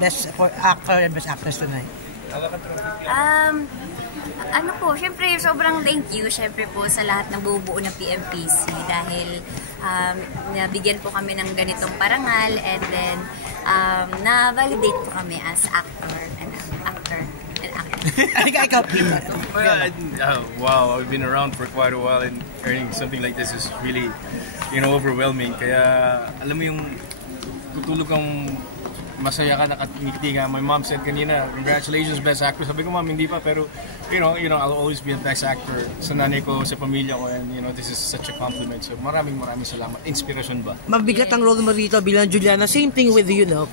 best actor and best actress tonight? Ano po, syempre sobrang thank you syempre po sa lahat ng buo-buo ng PMPC dahil nabigyan po kami ng ganitong parangal and then na-validate po kami as actor and actress. Wow, I've been around for quite a while and earning something like this is really, overwhelming. Kaya alam mo yung tutulog kang masaya ka, nakangiti ka. My mom said kanina, congratulations, best actress. Sabi ko, mom, hindi pa, pero, I'll always be a best actor sa nanay ko, sa pamilya ko, and, this is such a compliment. So, maraming salamat. Inspiration ba? Mabigat ang role mo rito bilang Juliana. Same thing with you, no?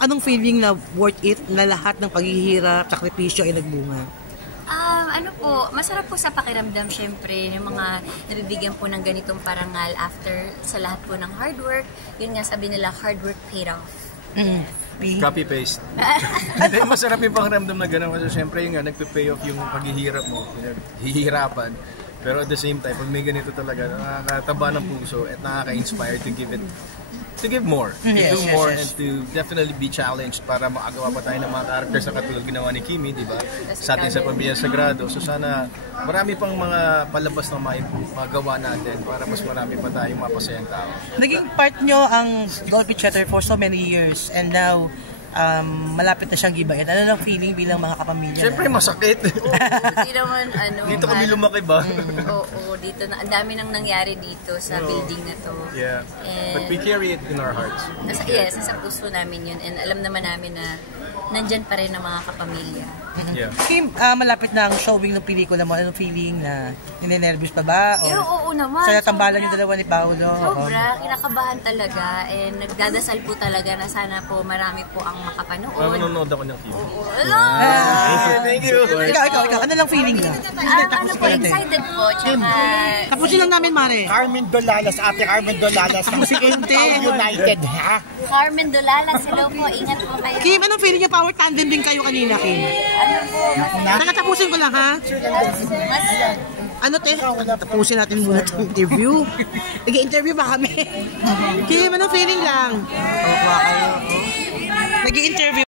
Anong feeling na worth it na lahat ng paghihirap, sakripisyo ay nagbunga? Masarap po sa pakiramdam syempre, yung mga nabibigyan po ng ganitong parangal after sa lahat po ng hard work. Yun nga sabi nila, hard work paid off. Copy-paste. Hindi, masarap yung pakiramdam na gano'n kasi syempre yung nagpe-pay off yung paghihirap mo, hihirapan. Pero at the same time, pag may ganito talaga, nakakataba ng puso at nakaka-inspire to give more. To do more and to definitely be challenged para makagawa pa tayo ng mga characters na katulad ginawa ni Kimi, di ba? Sa atin sa Pamilya Sagrado. So sana marami pang mga palabas na magawa natin para mas marami pa tayong mapasayang tao. Naging part nyo ang Dolby Theater for so many years and now malapit na siyang gibayan. Ano lang feeling bilang mga kapamilya? Siyempre masakit. Hindi naman dito kami lumaki ba? Oo, dito na ang dami nang nangyari dito sa building na to. Yeah. But we carry it in our hearts. Nasa puso namin yun and alam naman namin na nandyan pa rin ang mga kapamilya. Yeah. Kim, malapit na ang showing ng pelikula mo. Anong feeling na ninenervous pa ba? Oo naman. Sa tambalan yung dalawa ni Paolo? Sobra, kinakabahan talaga and nagdadasal po talaga na sana po marami po ang makapanood. Manonood ako ng film. Thank you. Ikaw. Ano lang feeling niya? Excited po. Tapusin lang namin, Mare. Carmen Dolalas, ate Carmen Dolalas. Musikente. United, ha? Carmen Dolalas, hello po. Ingat po kayo. Kim, anong feeling niya? Power tandem din kayo kanina, Kim. Nakatapusin ko lang, ha? Ano, te? Tapusin natin muna itong interview. Nag-i-interview ba kami? Kim, anong feeling lang? Nag-i-interview.